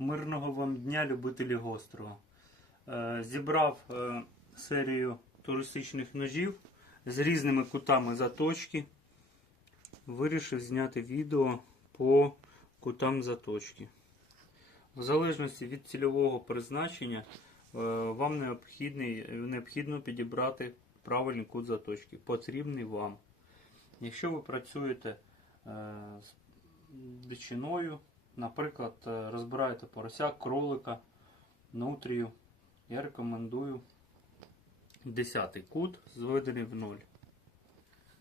Мирного вам дня, любителі гострого. Е, Зібрав е, серію туристичних ножів з різними кутами заточки. Вирішив зняти відео по кутам заточки. В залежності від цільового призначення, е, вам необхідно підібрати правильний кут заточки, потрібний вам. Якщо ви працюєте з дичиною, наприклад, е, розбираєте порося, кролика, нутрію, я рекомендую 10 кут зведений в ноль.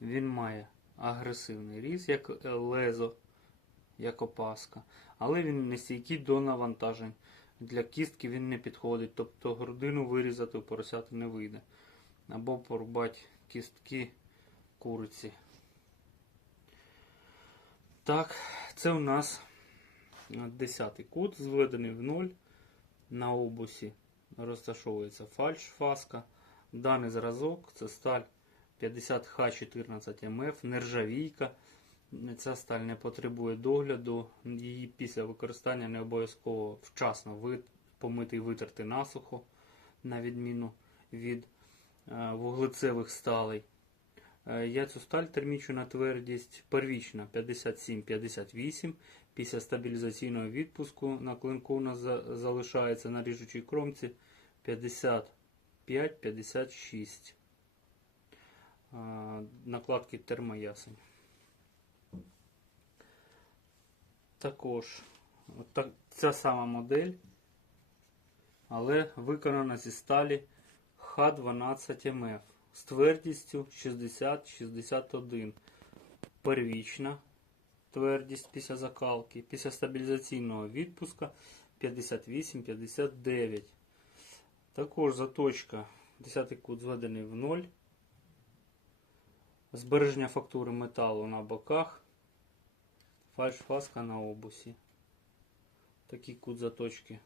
Він має агресивний різ, як лезо, як опаска, але він не стійкий до навантажень. Для кістки він не підходить, тобто грудину вирізати у поросяти не вийде. Або порубати кістки куриці. Так, це у нас 10 кут, зведений в нуль. На обусі розташовується фальш-фаска. Даний зразок це сталь 50Х14МФ, нержавійка. Ця сталь не потребує догляду. Її після використання не обов'язково вчасно помити і витерти насухо, на відміну від е, вуглецевих сталей. Е, Я цю сталь термічу на твердість первічна 57-58. Після стабілізаційного відпуску на клинку у нас залишається на ріжучій кромці 55-56. Е, Накладки термоясень. Також так, ця сама модель, але виконана зі сталі Х12МФ з твердістю 60-61. Первічна твердість після закалки, після стабілізаційного відпуска 58-59. Також заточка 10 кут зведений в 0. Збереження фактури металу на боках. Фальшфаска на обусі. Такий кут заточки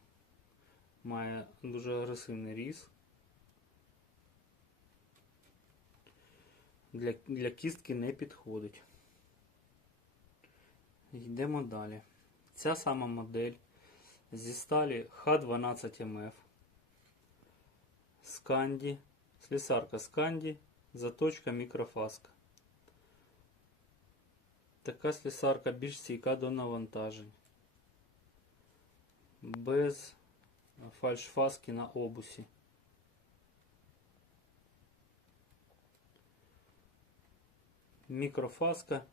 має дуже агресивний різ. Для, для кістки не підходить. Йдемо далі. Ця сама модель зі сталі Х12МФ. Сканді, слісарка Сканді, заточка мікрофаска. Така слісарка більш стійка до навантажень. Без фальшфаски на обусі. Мікрофаска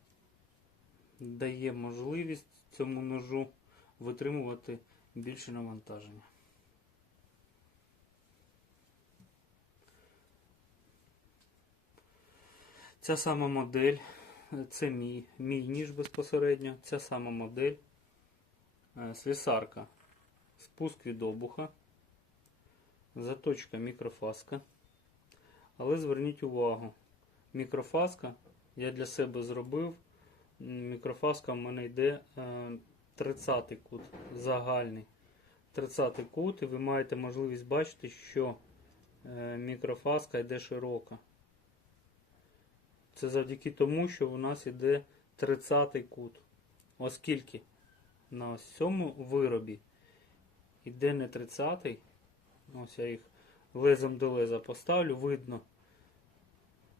дає можливість цьому ножу витримувати більше навантаження. Ця сама модель, це мій, мій ніж безпосередньо, ця сама модель е, слісарка, спуск від обуха, заточка мікрофаска. Але зверніть увагу, мікрофаска я для себе зробив. Мікрофаска в мене йде е, 30 кут, загальний. 30 кут, і ви маєте можливість бачити, що е, мікрофаска йде широка. Це завдяки тому, що у нас йде 30 кут. Оскільки на ось цьому виробі йде не 30, ось я їх лезом до леза поставлю, видно,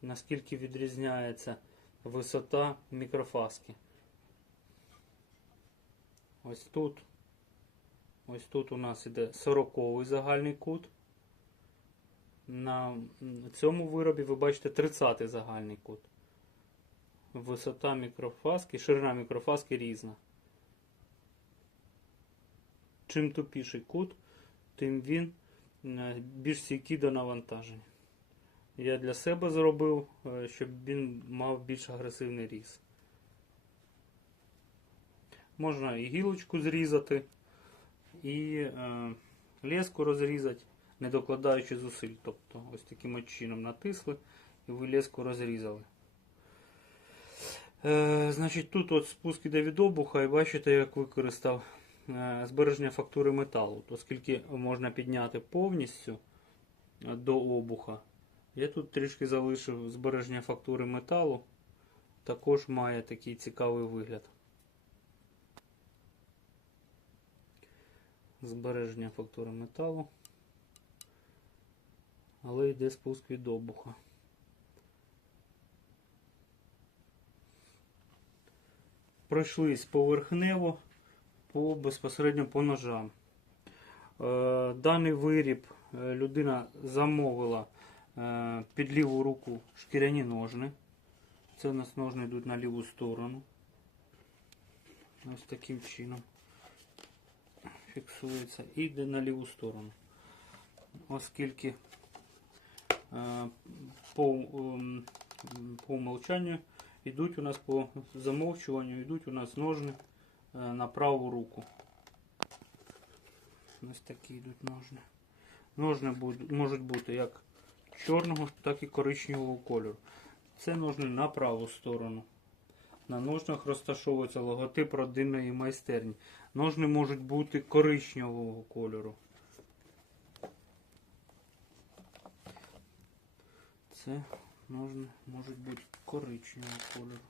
наскільки відрізняється висота мікрофаски. Ось тут. Ось тут у нас іде 40 загальний кут. На цьому виробі ви бачите 30 загальний кут. Висота мікрофаски, ширина мікрофаски різна. Чим тупіший кут, тим він е, більш стійкий до навантажень. Я для себе зробив, е, щоб він мав більш агресивний різ. Можна і гілочку зрізати, і е, леску розрізати, не докладаючи зусиль. Тобто ось таким чином натисли і ви леску розрізали. Е, значить, тут от спуск іде від обуха, і бачите, як використав е, збереження фактури металу. Оскільки можна підняти повністю е, до обуха, я тут трішки залишив збереження фактури металу. Також має такий цікавий вигляд. збереження фактури металу. Але йде спуск від обуха. Пройшлись поверхнево по безпосередньо по ножам. Е, Даний виріб е, людина замовила під ліву руку шкіряні ножни. Це у нас ножни йдуть на ліву сторону. Ось таким чином фіксується і йде на ліву сторону. Оскільки е, по, по умолчанню йдуть у нас по замовчуванню, йдуть у нас ножни е, на праву руку. Ось такі йдуть ножни. Ножни будуть, можуть бути як чорного, так і коричневого кольору. Це ножни на праву сторону. На ножнах розташовується логотип родинної майстерні. Ножни можуть бути коричневого кольору. Це ножни можуть бути коричневого кольору.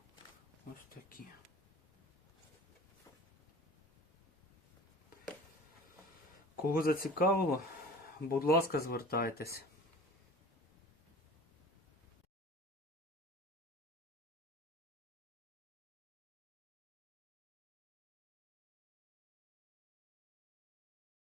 Ось такі. Кого зацікавило, будь ласка, звертайтесь.